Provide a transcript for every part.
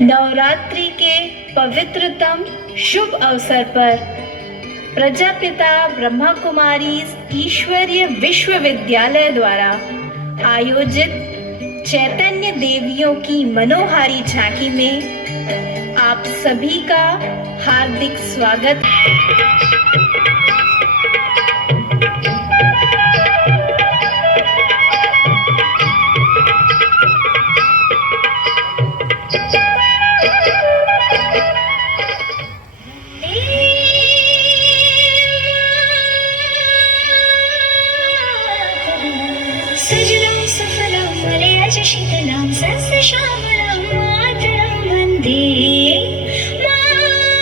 नवरात्रि के पवित्रतम शुभ अवसर पर प्रजापिता ब्रह्मा कुमारी ईश्वरीय विश्वविद्यालय द्वारा आयोजित चैतन्य देवियों की मनोहारी झांकी में आप सभी का हार्दिक स्वागत। सजनं सफलं मलयज शीतलं सस्यश्यामलं मातरं वन्दे मातरम्।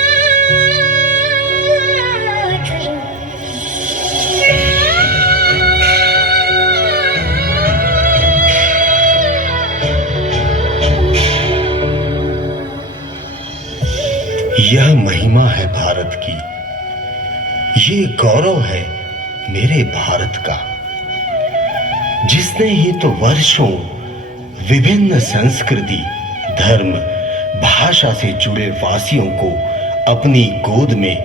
यह महिमा है भारत की, ये गौरव है मेरे भारत का, जिसने ही तो वर्षों विभिन्न संस्कृति, धर्म, भाषा से जुड़े वासियों को अपनी गोद में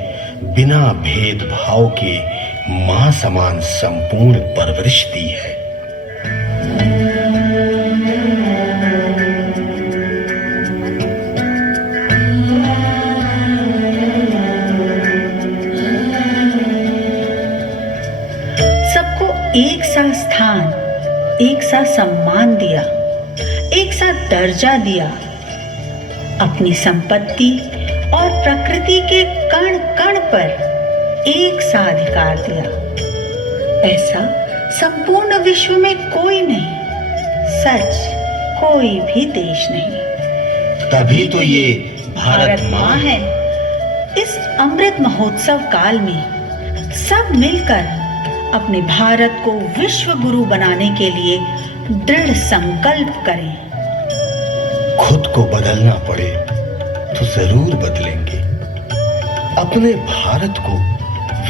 बिना भेदभाव के मां समान संपूर्ण परवरिश दी है। सबको एक सा स्थान, एक सा सम्मान दिया, एक सा दर्जा दिया, अपनी संपत्ति और प्रकृति के कण कण पर एक सा अधिकार दिया। ऐसा संपूर्ण विश्व में कोई नहीं, सच कोई भी देश नहीं। तभी तो ये भारत माँ है। इस अमृत महोत्सव काल में सब मिलकर अपने भारत को विश्व गुरु बनाने के लिए दृढ़ संकल्प करें। खुद को बदलना पड़े तो जरूर बदलेंगे। अपने भारत को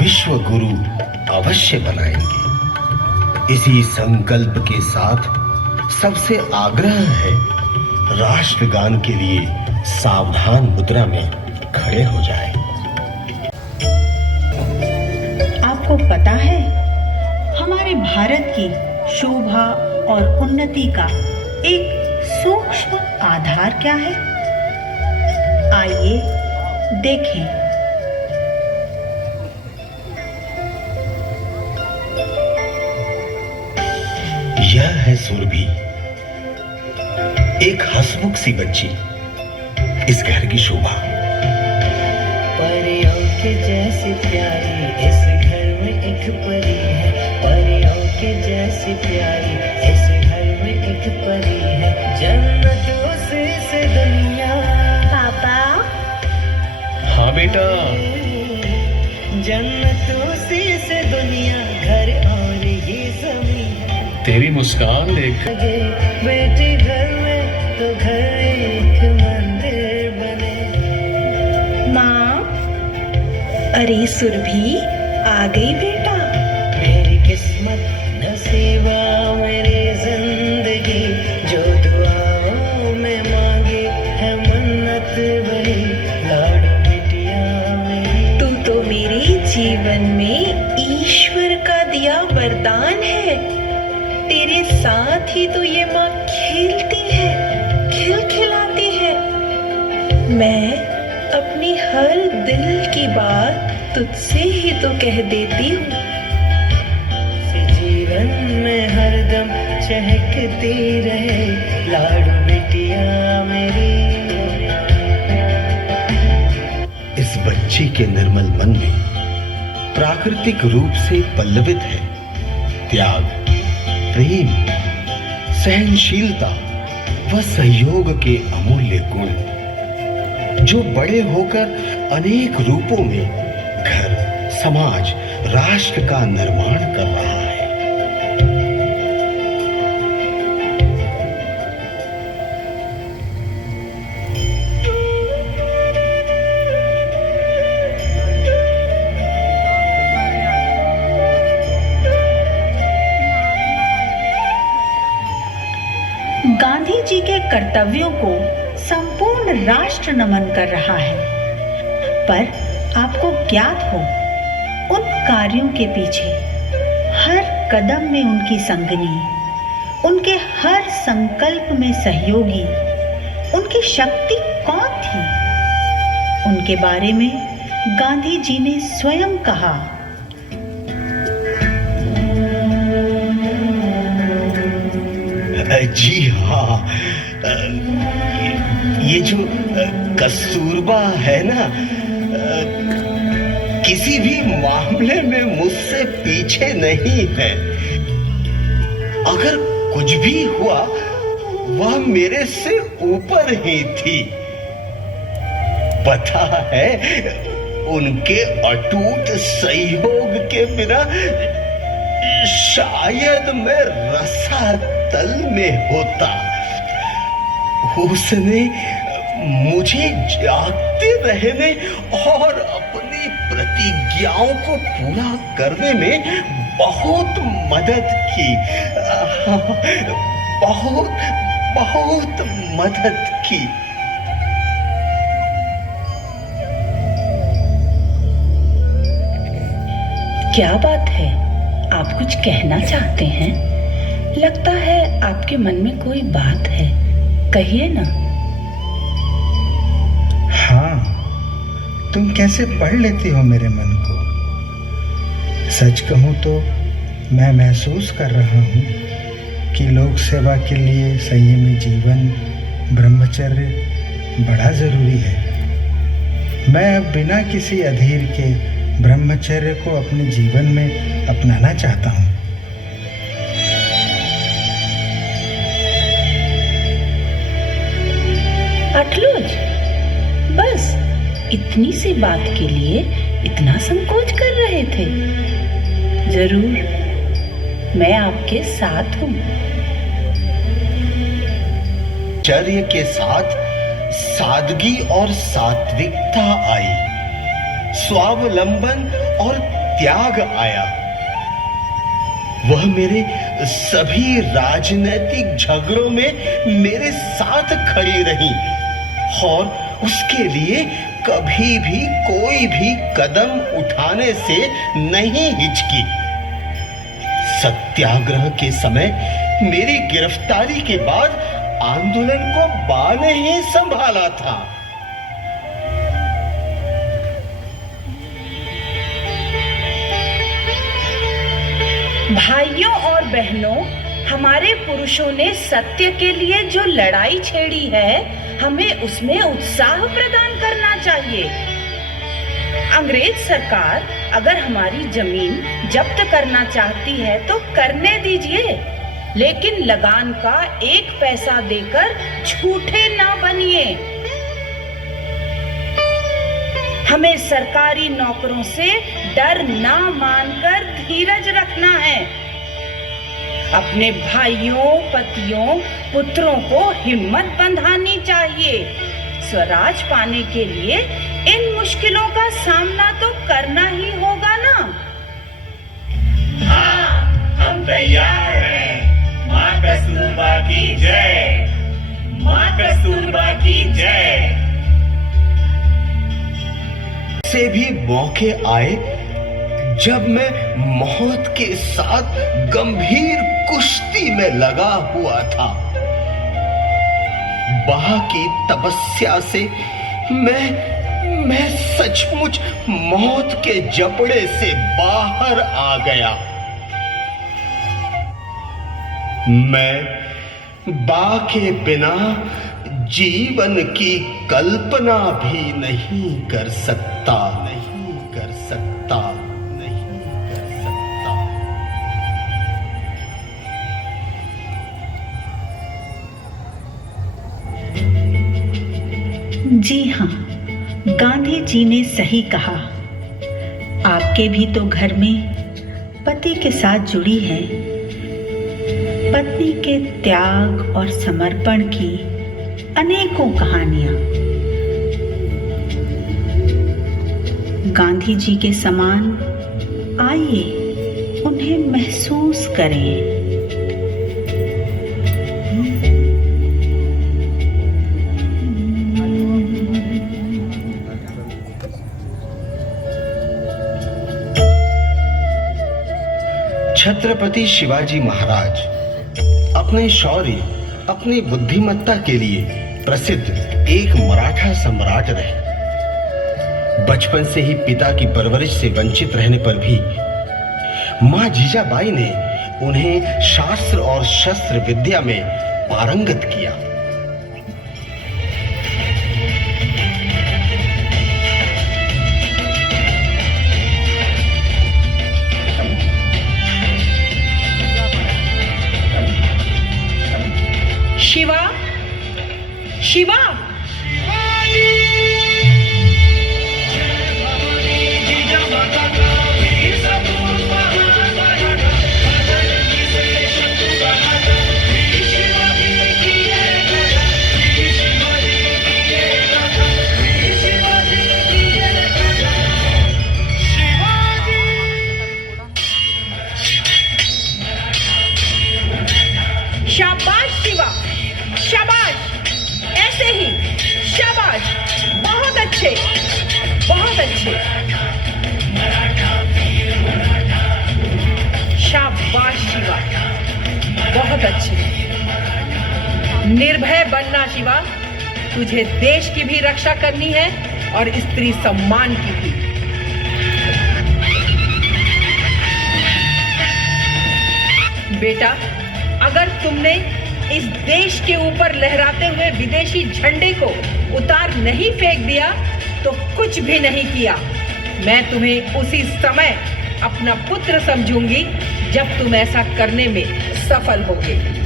विश्व गुरु अवश्य बनाएंगे। इसी संकल्प के साथ सबसे आग्रह है, राष्ट्रगान के लिए सावधान मुद्रा में खड़े हो जाएं। आपको पता है हमारे भारत की शोभा और उन्नति का एक सूक्ष्म आधार क्या है? आइए देखें। यह है सुरभि, एक हंसमुख सी बच्ची, इस घर की शोभा। परियों के जैसी प्यारी इस घर में एक परी है, परियों के जैसी प्यारी इस घर में एक परी है, जन्नत उसी से दुनिया। पापा, हाँ बेटा, जन्नत उसी से दुनिया, घर और ये ज़मीन। तेरी मुस्कान देख लगे बेटे घर में तो घर एक मंदिर बने। माँ, अरे सुरभि आ गई बेटा। मेरी किस्मत नसीबा मेरी जिंदगी, जो दुआओं में मांगे है मन्नत वही, लाडू बिटिया मेरी। तू तो मेरे जीवन में ईश्वर का दिया वरदान है। तेरे साथ ही तो ये माँ खेलती है, खिलखिलाती है। मैं अपनी हर दिल की बात तुझसे ही तो कह देती हूँ। से जीवन में हरदम चहकती रहे, लाडू बिटिया मेरी। इस बच्ची के निर्मल मन में प्राकृतिक रूप से पल्लवित है त्याग, प्रेम, सहनशीलता व सहयोग के अमूल्य गुण, जो बड़े होकर अनेक रूपों में घर, समाज, राष्ट्र का निर्माण कर रहा है। गांधी जी के कर्तव्यों को संपूर्ण राष्ट्र नमन कर रहा है। पर आपको ज्ञात हो, उन कार्यों के पीछे हर कदम में उनकी संगनी, उनके हर संकल्प में सहयोगी, उनकी शक्ति कौन थी? उनके बारे में गांधी जी ने स्वयं कहा, जी हाँ, ये जो कस्तूरबा है ना, किसी भी मामले में मुझसे पीछे नहीं है। अगर कुछ भी हुआ, वह मेरे से ऊपर ही थी। पता है, उनके अटूट सहयोग के बिना शायद मैं रसातल में होता। उसने मुझे जागते रहने और अपनी प्रतिज्ञाओं को पूरा करने में बहुत मदद की, बहुत मदद की। क्या बात है? आप कुछ कहना चाहते हैं? लगता है आपके मन में कोई बात है, कहिए ना। हाँ, तुम कैसे पढ़ लेती हो मेरे मन को। सच कहूं तो मैं महसूस कर रहा हूं कि लोक सेवा के लिए संयमी जीवन, ब्रह्मचर्य बड़ा जरूरी है। मैं अब बिना किसी अधीर के ब्रह्मचर्य को अपने जीवन में अपनाना चाहता हूं। अटलोज, बस इतनी सी बात के लिए इतना संकोच कर रहे थे? जरूर, मैं आपके साथ हूं। चर्य के साथ सादगी और सात्विकता आई, स्वावलंबन और त्याग आया। वह मेरे सभी राजनीतिक झगड़ों में मेरे साथ खड़ी रही और उसके लिए कभी भी कोई भी कदम उठाने से नहीं हिचकी। सत्याग्रह के समय मेरी गिरफ्तारी के बाद आंदोलन को बा ने ही संभाला था। भाइयों और बहनों, हमारे पुरुषों ने सत्य के लिए जो लड़ाई छेड़ी है, हमें उसमें उत्साह प्रदान करना चाहिए। अंग्रेज सरकार अगर हमारी जमीन जब्त करना चाहती है तो करने दीजिए, लेकिन लगान का 1 पैसा देकर झूठे ना बनिए। हमें सरकारी नौकरों से डर ना मानकर धीरज रखना है। अपने भाइयों, पतियों, पुत्रों को हिम्मत बंधानी चाहिए। स्वराज पाने के लिए इन मुश्किलों का सामना तो करना ही होगा ना। हाँ, हम तैयार हैं। माँ कस्तूरबा की जय, माँ कस्तूरबा की जय। से भी मौके आए जब मैं मौत के साथ गंभीर कुश्ती में लगा हुआ था। बाह की तपस्या से मैं सचमुच मौत के जबड़े से बाहर आ गया। मैं बा के बिना जीवन की कल्पना भी नहीं कर सकता, नहीं कर सकता, नहीं कर सकता। जी हाँ, गांधी जी ने सही कहा। आपके भी तो घर में पति के साथ जुड़ी है पत्नी के त्याग और समर्पण की अनेकों कहानियां। गांधी जी के समान आइए उन्हें महसूस करें। छत्रपति शिवाजी महाराज अपने शौर्य, अपनी बुद्धिमत्ता के लिए प्रसिद्ध एक मराठा सम्राट रहे। बचपन से ही पिता की परवरिश से वंचित रहने पर भी मां जीजाबाई ने उन्हें शास्त्र और शस्त्र विद्या में पारंगत किया। शिवा, शिवा, शाबाश शिवा, शाबाश, ऐसे ही, शाबाश, बहुत अच्छे, बहुत अच्छे, शाबाश शिवा, बहुत अच्छे। निर्भय बनना शिवा, तुझे देश की भी रक्षा करनी है और स्त्री सम्मान की भी। बेटा, अगर तुमने इस देश के ऊपर लहराते हुए विदेशी झंडे को उतार नहीं फेंक दिया तो कुछ भी नहीं किया। मैं तुम्हें उसी समय अपना पुत्र समझूंगी जब तुम ऐसा करने में सफल होगे।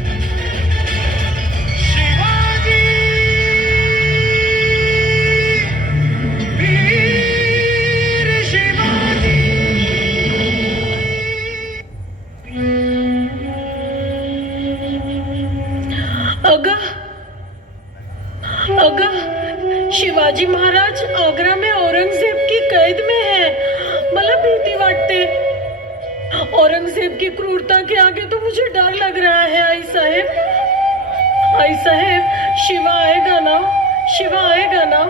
अगर शिवाजी महाराज आगरा में औरंगजेब की कैद में है, मला भीती वाटते। औरंगजेब की क्रूरता के आगे तो मुझे डर लग रहा है। आई साहेब, आई साहेब, शिवा आएगा ना? शिवा आएगा ना?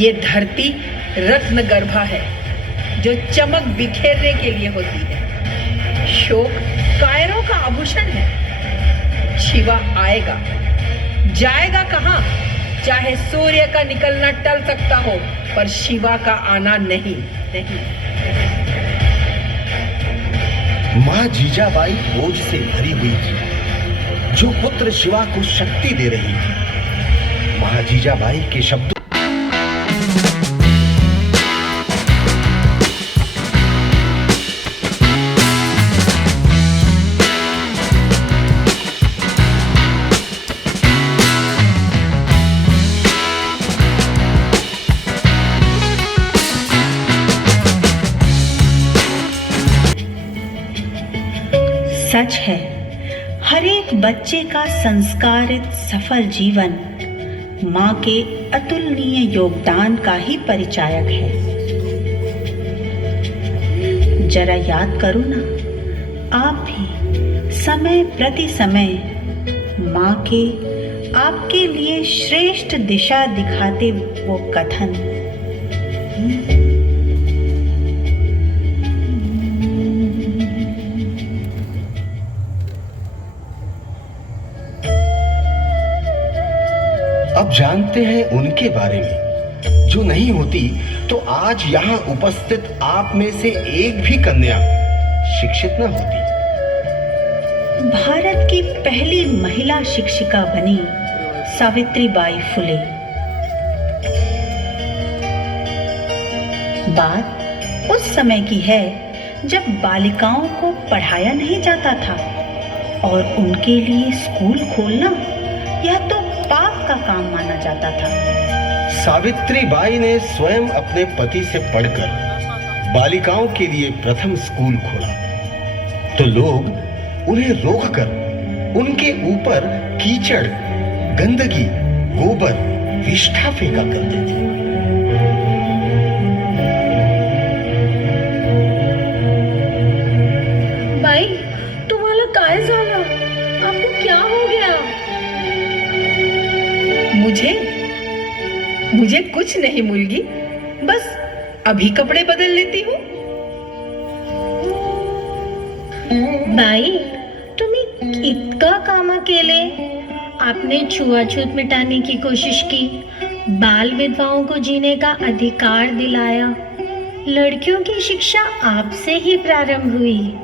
ये धरती रत्न गर्भा है जो चमक बिखेरने के लिए होती है। शोक कायरों का आभूषण है। शिवा आएगा, जाएगा कहां? चाहे सूर्य का निकलना टल सकता हो, पर शिवा का आना नहीं। मां जीजाबाई बोझ से भरी हुई थी, जो पुत्र शिवा को शक्ति दे रही थी। मां जीजाबाई के शब्दों सच है, हर एक बच्चे का संस्कारित सफल जीवन माँ के अतुलनीय योगदान का ही परिचायक है। जरा याद करो ना, आप भी समय प्रति समय माँ के आपके लिए श्रेष्ठ दिशा दिखाते वो कथन। अब जानते हैं उनके बारे में, जो नहीं होती तो आज यहाँ उपस्थित आप में से एक भी कन्या शिक्षित न होती। भारत की पहली महिला शिक्षिका बनी सावित्रीबाई फुले। बात उस समय की है जब बालिकाओं को पढ़ाया नहीं जाता था और उनके लिए स्कूल खोलना यह तो पाप का काम माना जाता था। सावित्रीबाई ने स्वयं अपने पति से पढ़कर बालिकाओं के लिए प्रथम स्कूल खोला, तो लोग उन्हें रोककर उनके ऊपर कीचड़, गंदगी, गोबर, विष्ठा फेंका करते थे। बाई, तुम्हाला काय झालं? आपको क्या हो गया? मुझे कुछ नहीं मुलगी, बस अभी कपड़े बदल लेती हूँ। बाई, तुम्ही इतका काम केले, आपने छुआछूत मिटाने की कोशिश की, बाल विधवाओं को जीने का अधिकार दिलाया, लड़कियों की शिक्षा आपसे ही प्रारंभ हुई,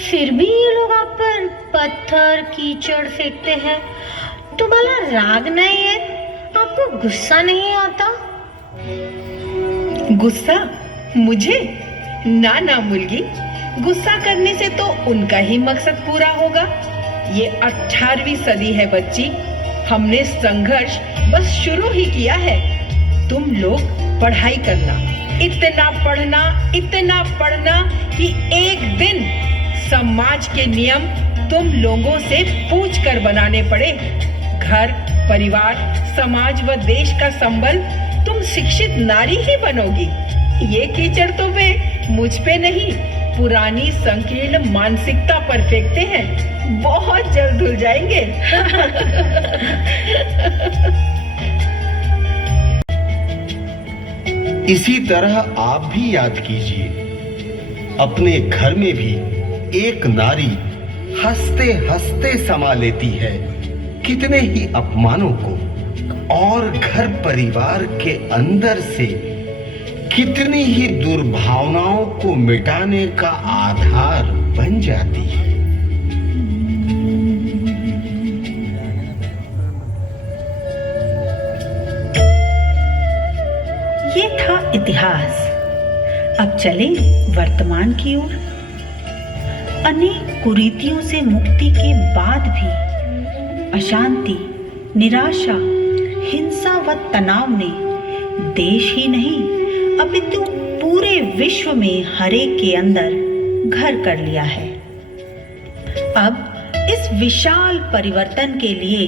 फिर भी ये लोग आप पर पत्थर कीचड़ फेंकते हैं। तुम्हारा राग नहीं है? आपको गुस्सा नहीं आता? गुस्सा मुझे? ना ना मुलगी, गुस्सा करने से तो उनका ही मकसद पूरा होगा। ये 18वीं सदी है बच्ची, हमने संघर्ष बस शुरू ही किया है। तुम लोग पढ़ाई करना, इतना पढ़ना कि एक दिन समाज के नियम तुम लोगों से पूछ कर बनाने पड़े। घर, परिवार, समाज व देश का संबल तुम शिक्षित नारी ही बनोगी। ये कीचड़ तो वे मुझ पे नहीं, पुरानी संकीर्ण मानसिकता पर फेंकते हैं। बहुत जल्द धुल जाएंगे। इसी तरह आप भी याद कीजिए, अपने घर में भी एक नारी हंसते हंसते समा लेती है कितने ही अपमानों को, और घर परिवार के अंदर से कितनी ही दुर्भावनाओं को मिटाने का आधार बन जाती है। ये था इतिहास। अब चले वर्तमान की ओर। अनेक कुरीतियों से मुक्ति के बाद भी अशांति, निराशा, हिंसा व तनाव ने देश ही नहीं अपितु पूरे विश्व में हरेक के अंदर घर कर लिया है। अब इस विशाल परिवर्तन के लिए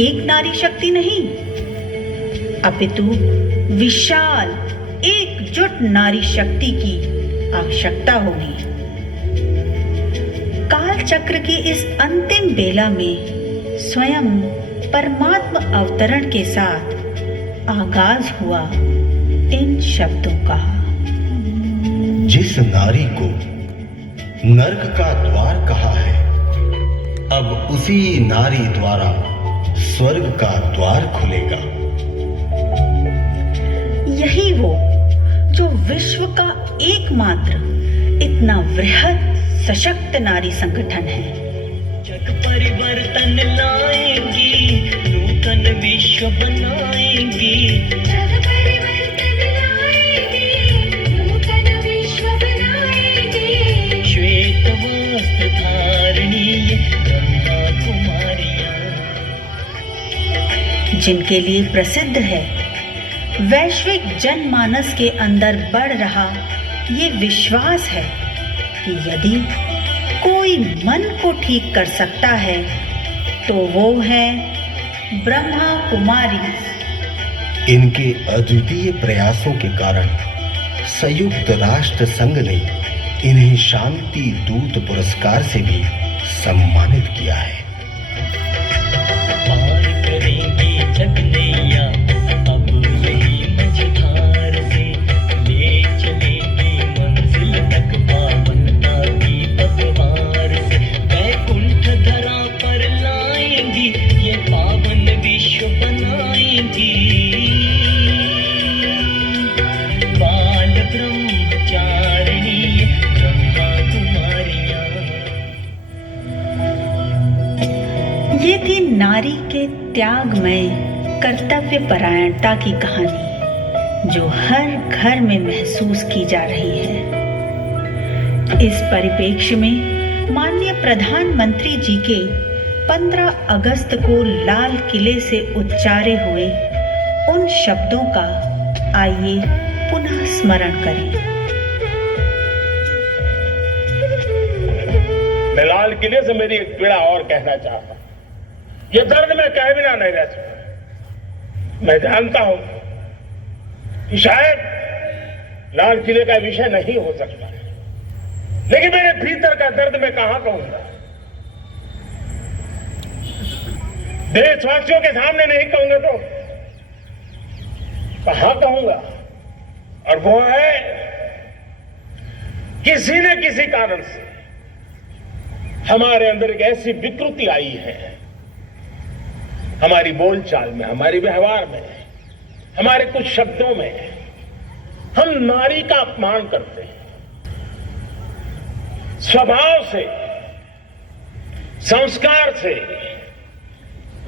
एक नारी शक्ति नहीं अपितु विशाल एकजुट नारी शक्ति की आवश्यकता होगी। काल चक्र की इस अंतिम बेला में स्वयं परमात्मा अवतरण के साथ आगाज हुआ इन शब्दों का। जिस नारी को नर्क का द्वार कहा है, अब उसी नारी द्वारा स्वर्ग का द्वार खुलेगा। यही वो जो विश्व का एकमात्र इतना वृहद सशक्त नारी संगठन है। जग परिवर्तन लाएंगी, नूतन विश्व बनाएंगी। जग परिवर्तन लाएंगे, नूतन विश्व बनाएंगे। श्वेत वस्त्र धारणी ब्रह्मा कुमारियां, जिनके लिए प्रसिद्ध है वैश्विक जनमानस के अंदर बढ़ रहा ये विश्वास है कि यदि कोई मन को ठीक कर सकता है तो वो है ब्रह्मा कुमारी। इनके अद्वितीय प्रयासों के कारण संयुक्त राष्ट्र संघ ने इन्हें शांति दूत पुरस्कार से भी सम्मानित किया है। पार करेंगी जग नैया, अब यही मझधार से ले चलेंगी मंजिल तक पावनता की पतवार से। वैकुंठ धरा पर लाएंगी, ये पावन विश्व बनाएंगी। बाल ब्रह्मचारिणी ब्रह्मा कुमारियां। ये थी नारी के त्यागमय कर्तव्य परायणता की कहानी जो हर घर में महसूस की जा रही है। इस परिप्रेक्ष्य में माननीय प्रधानमंत्री जी के 15 अगस्त को लाल किले से उच्चारे हुए उन शब्दों का आइए पुनः स्मरण करें। मैं लाल किले से मेरी एक पीड़ा और कहना चाहता हूं। ये दर्द मैं कहे बिना नहीं रह सकता। मैं जानता हूं कि शायद लाल किले का विषय नहीं हो सकता, लेकिन मेरे भीतर का दर्द मैं कहां कहूंगा। देशवासियों के सामने नहीं कहूंगा तो कहां कहूंगा। और वो है किसी न किसी कारण से हमारे अंदर एक ऐसी विकृति आई है, हमारी बोलचाल में, हमारे व्यवहार में, हमारे कुछ शब्दों में हम नारी का अपमान करते हैं। स्वभाव से, संस्कार से,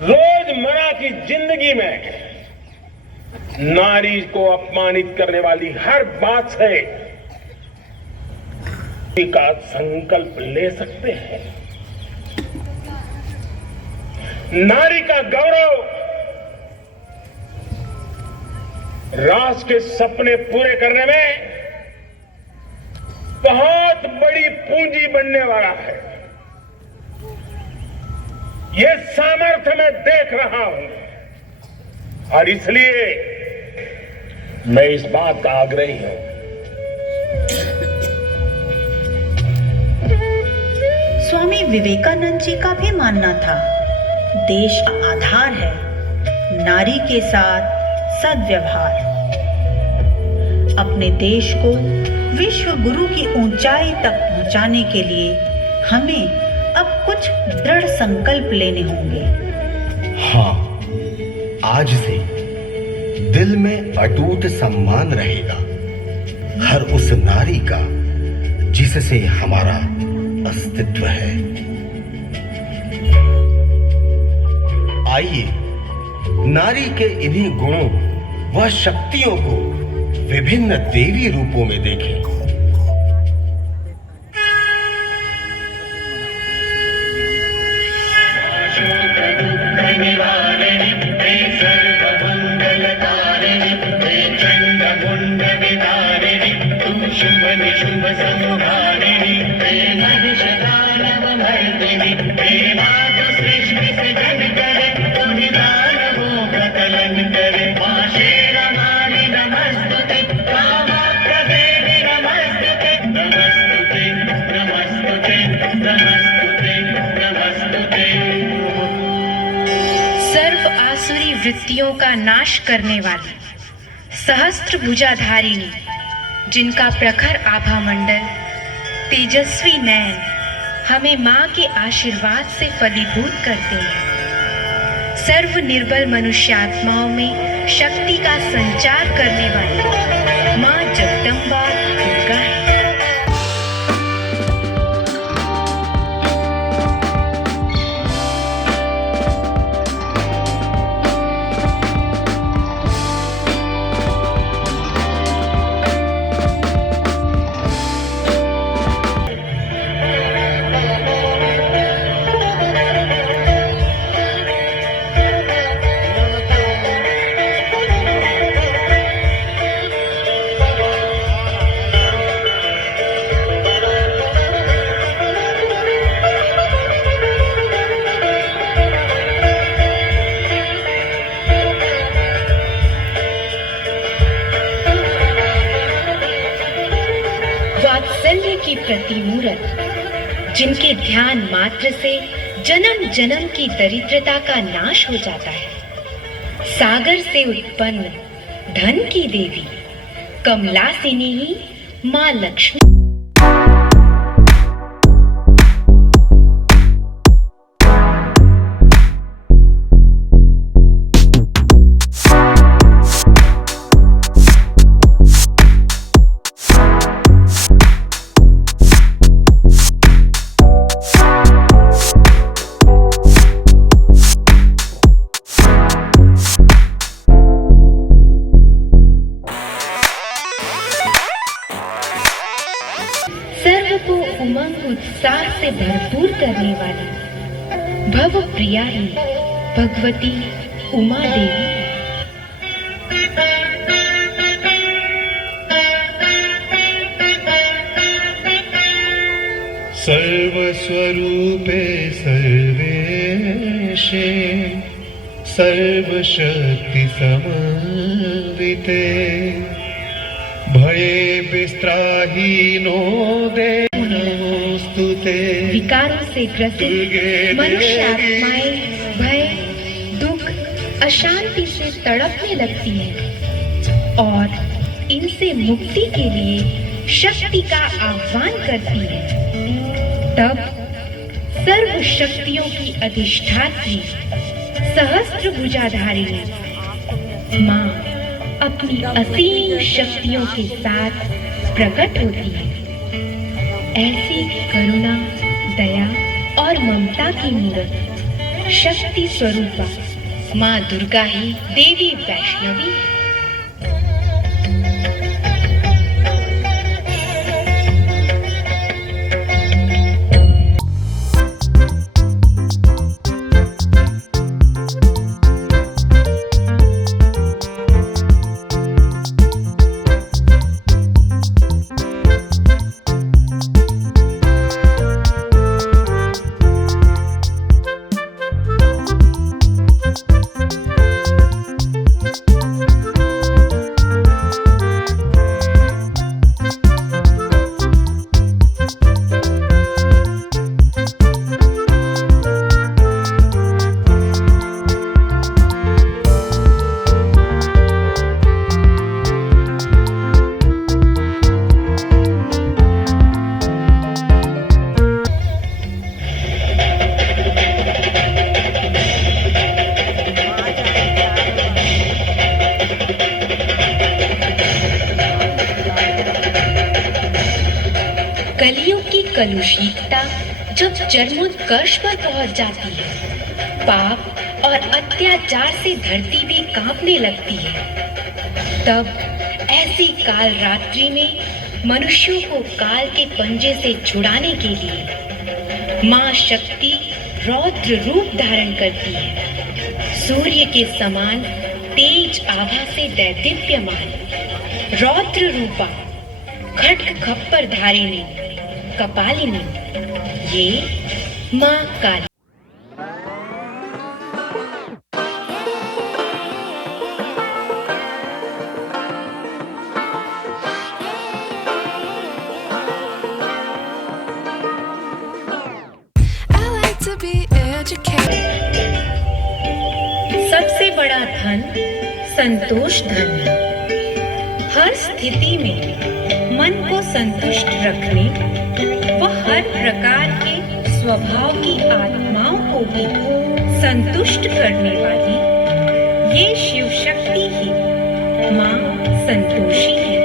रोजमर्रा की जिंदगी में नारी को अपमानित करने वाली हर बात से का संकल्प ले सकते हैं। नारी का गौरव राष्ट्र के सपने पूरे करने में बहुत बड़ी पूंजी बनने वाला है। ये सामर्थ्य मैं देख रहा हूं और इसलिए मैं इस बात का आग्रही हूं। स्वामी विवेकानंद जी का भी मानना था, देश का आधार है नारी के साथ सद्व्यवहार। अपने देश को विश्व गुरु की ऊंचाई तक पहुंचाने के लिए हमें अब कुछ दृढ़ संकल्प लेने होंगे। हाँ, आज से दिल में अटूट सम्मान रहेगा हर उस नारी का जिससे हमारा अस्तित्व है। आइए नारी के इन्हीं गुणों व शक्तियों को विभिन्न देवी रूपों में देखें। सर्व आसुरी वृत्तियों का नाश करने वाली सहस्त्र भुजाधारिणी, जिनका प्रखर आभा मंडल, तेजस्वी नयन हमें माँ के आशीर्वाद से फलीभूत करते हैं। सर्व निर्बल मनुष्यात्माओं में शक्ति का संचार करने वाली माँ जगदम्बा दुर्गा है। वात्सल्य की प्रतिमूर्त, जिनके ध्यान मात्र से जन्म जन्म की दरिद्रता का नाश हो जाता है। सागर से उत्पन्न धन की देवी कमलासिनी ही माँ लक्ष्मी। सर्व को उमंग उत्साह से भरपूर करने वाली भव प्रिया ही भगवती उमा देवी। सर्वस्वरूपे सर्वेशे सर्वशक्ति समन्विते भये विस्त्राहीनो देवनमोस्तुते। विकारों से ग्रसित मनुष्य आत्माएं भय, दुख, अशांति से तड़पने लगती हैं और इनसे मुक्ति के लिए शक्ति का आह्वान करती है, तब सर्व शक्तियों की अधिष्ठात्री सहस्त्र भुजाधारिणी माँ अपनी असीम शक्तियों के साथ प्रकट होती है। ऐसी करुणा, दया और ममता की मूर्त शक्ति स्वरूपा माँ दुर्गा ही देवी वैष्णवी है। कलियुग की कलुषितता जब चरमोत्कर्ष पर पहुंच जाती है, पाप और अत्याचार से धरती भी कांपने लगती है, तब ऐसी काल रात्रि में मनुष्यों को काल के पंजे से छुड़ाने के लिए माँ शक्ति रौद्र रूप धारण करती है। सूर्य के समान तेज आभा से दैदीप्यमान रौद्र रूपा खड्ग खप्पर धारिणी कपालिनी, ये माँ काली। सबसे बड़ा धन संतोष धन है। हर स्थिति में मन को संतुष्ट रखने व हर प्रकार के स्वभाव की आत्माओं को भी संतुष्ट करने वाली ये शिव शक्ति ही माँ संतोषी है।